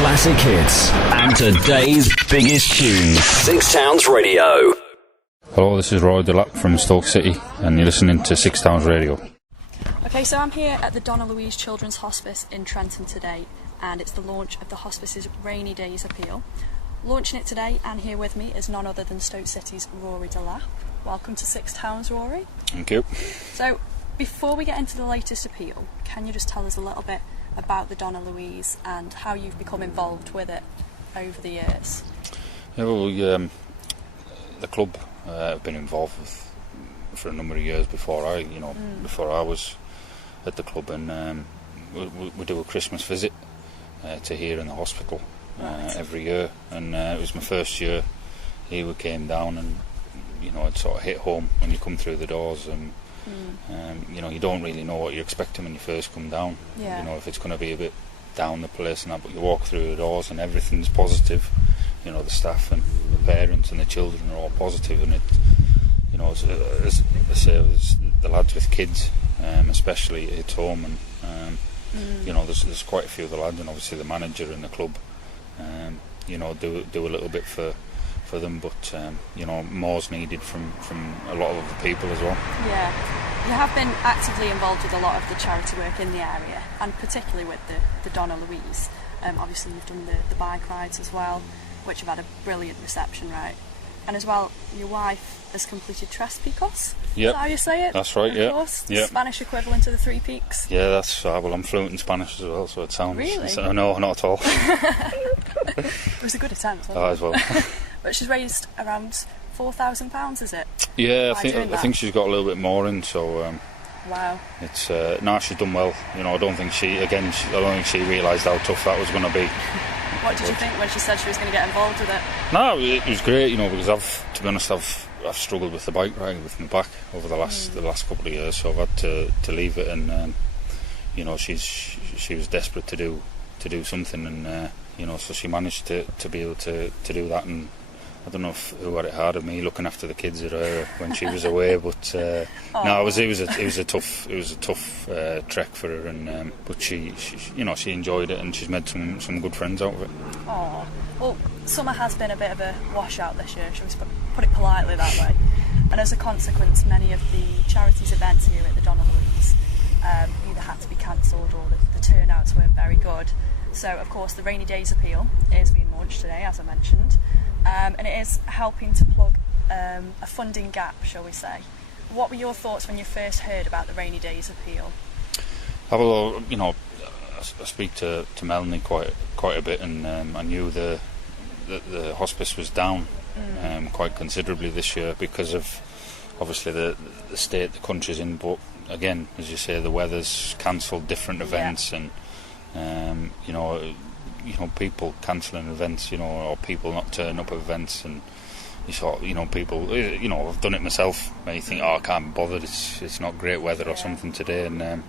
classic hits and today's biggest tunes. Six Towns Radio. Hello, this is Rory Delap from Stoke City, and you're listening to Six Towns Radio. Okay, so I'm here at the Donna Louise Children's Hospice in Trenton today, and it's the launch of the hospice's Rainy Days appeal. Launching it today, and here with me is none other than Stoke City's Rory Delap. Welcome to Six Towns, Rory. Thank you. So, before we get into the latest appeal, can you just tell us a little bit about the Donna Louise and how you've become involved with it over the years? Yeah, well, the club have been involved with for a number of years before I was at the club, and we do a Christmas visit to here in the hospital every year, and it was my first year here. We came down, and it sort of hit home when you come through the doors, and you don't really know what you're expecting when you first come down. If it's going to be a bit down the place and that, but you walk through the doors and everything's positive. The staff and the parents and the children are all positive, and it, as I say, the lads with kids, especially, it's home, and there's quite a few of the lads, and obviously the manager and the club, do a little bit for them, but more's needed from a lot of other people as well. Yeah, you have been actively involved with a lot of the charity work in the area, and particularly with the Donna Louise. Obviously you've done the bike rides as well, which have had a brilliant reception, right? And as well, your wife has completed Tres Picos. Yep. Is that how you say it? That's right, Of course. The Spanish equivalent to the Three Peaks. Yeah, that's well, I'm fluent in Spanish as well, so it sounds... Really? No, not at all. It was a good attempt, wasn't it? As well. But she's raised around £4,000, is it? Yeah, I think she's got a little bit more in, so... Wow. It's she's done well. I don't think she realised how tough that was going to be. What did you think when she said she was going to get involved with it? No, it was great, because I've struggled with the bike riding with my back over the last couple of years, so I've had to leave it, and she was desperate to do something, and so she managed to be able to do that, and I don't know who had it harder, me looking after the kids or her when she was away, but no, it was a tough trek for her, and but she enjoyed it, and she's made some good friends out of it. Oh, well, summer has been a bit of a washout this year, shall we put it politely that way, and as a consequence, many of the charities events here at the Donna Louise either had to be cancelled or the turnouts weren't very good. So, of course, the Rainy Days appeal is being launched today, as I mentioned. And it is helping to plug a funding gap, shall we say. What were your thoughts when you first heard about the Rainy Days appeal? Well, I speak to Melanie quite a bit, and I knew the hospice was down quite considerably this year because of obviously the state the country's in. But again, as you say, the weather's cancelled different events, and people cancelling events, or people not turning up at events, and you sort of, people, I've done it myself, and you think, I can't be bothered, it's not great weather or something today, and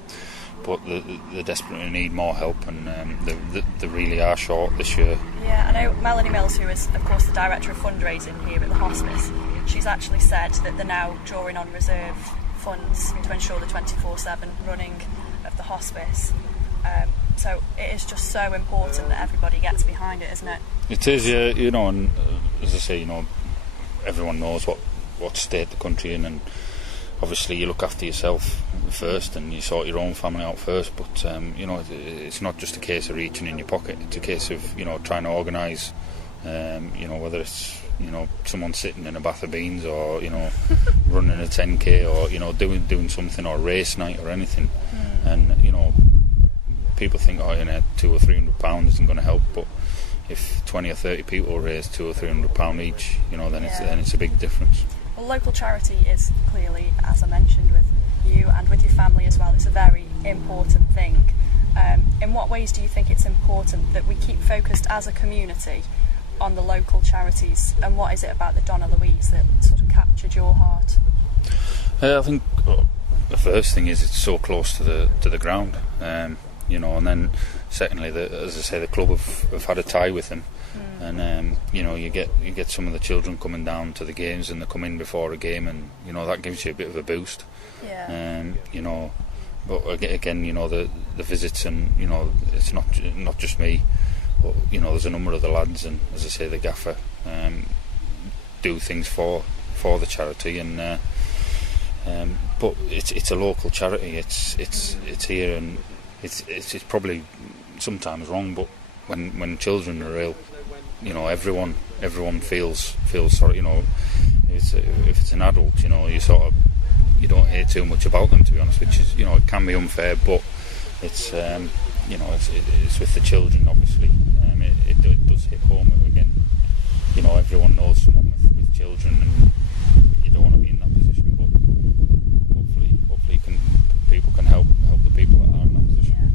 but they desperately need more help, and they really are short this year. Yeah, I know Melanie Mills, who is of course the director of fundraising here at the hospice, she's actually said that they're now drawing on reserve funds to ensure the 24/7 running of the hospice. So it is just so important that everybody gets behind it, isn't it? It is, yeah, and as I say, everyone knows what state the country in, and obviously you look after yourself first and you sort your own family out first, but it's not just a case of reaching in your pocket, it's a case of trying to organise, whether it's someone sitting in a bath of beans, or running a 10k, or doing something, or a race night or anything. And people think, £200 or £300 isn't going to help, but if 20 or 30 people raise £200 or £300 each, then it's a big difference. Well, local charity is clearly, as I mentioned, with you and with your family as well, it's a very important thing. In what ways do you think it's important that we keep focused as a community on the local charities, and what is it about the Donna Louise that sort of captured your heart? I think the first thing is it's so close to the ground, and then secondly, as I say, the club have had a tie with them, and you get some of the children coming down to the games, and they come in before a game, and that gives you a bit of a boost. But again, the visits, and it's not just me, but there's a number of the lads, and as I say, the gaffer do things for the charity, and but it's a local charity. It's here, and it's probably sometimes wrong, but when children are ill, everyone feels sorry. If it's an adult, you don't hear too much about them, to be honest, which is it can be unfair, but it's it's with the children, obviously. It does hit home again. Everyone knows someone with children, and you don't want to be in that position, but hopefully people can help the people that are in that position. Yeah.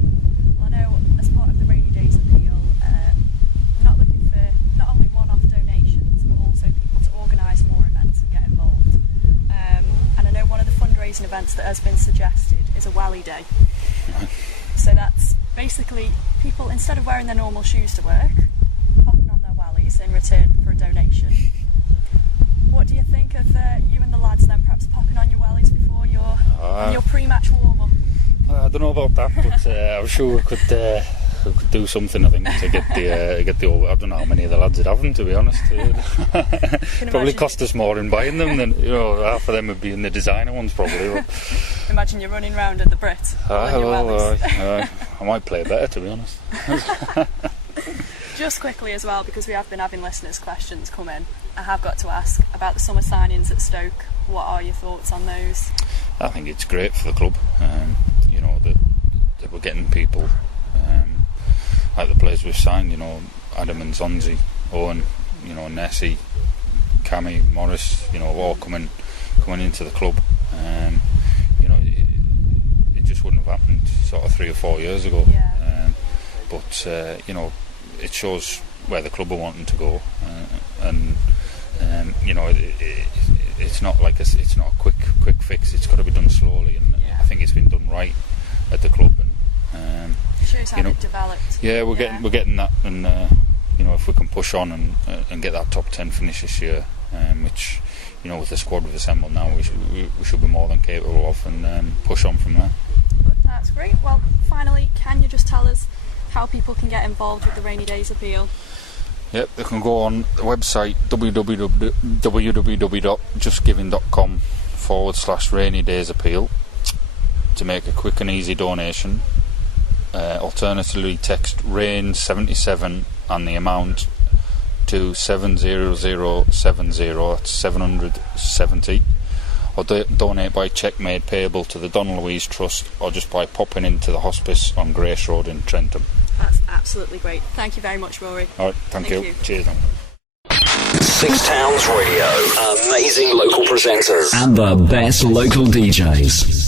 Well, I know as part of the Rainy Days appeal, we're not looking for not only one-off donations, but also people to organise more events and get involved. And I know one of the fundraising events that has been suggested is a Wally Day. So that's basically people, instead of wearing their normal shoes to work, popping on their wellies in return for a donation. What do you think of you and the lads then perhaps popping on your wellies before your pre-match warm-up? I don't know about that, but I'm sure we could do something, I think, to get the over. I don't know how many of the lads would have them, to be honest. Probably cost us more in buying them than half of them would be in the designer ones, probably. But. Imagine you're running round at the Brit. I might play better, to be honest. Just quickly as well, because we have been having listeners' questions come in, I have got to ask about the summer signings at Stoke. What are your thoughts on those? I think it's great for the club. That we're getting people like the players we've signed. Adam and Zonzi, Owen, Nessie, Cammy, Maurice. All coming into the club. It just wouldn't have happened sort of 3 or 4 years ago. Yeah. But it shows where the club are wanting to go, and it's not like it's not a quick fix. It's got to be done slowly, and I think it's been done right at the club. And it shows how they've developed. Yeah, we're getting that, and if we can push on and get that top 10 finish this year, which with the squad we've assembled now, we should be more than capable of, and push on from there. Good, that's great. Well, finally, can you just tell us how people can get involved with the Rainy Days appeal? Yep, they can go on the website www.justgiving.com/Rainy Days appeal to make a quick and easy donation. Alternatively, text RAIN77 and the amount to 70070, that's 770, or donate by cheque made payable to the Donna Louise Trust, or just by popping into the hospice on Grace Road in Trentham. That's absolutely great. Thank you very much, Rory. Alright, thank you. Cheers. Six Towns Radio, amazing local presenters and the best local DJs.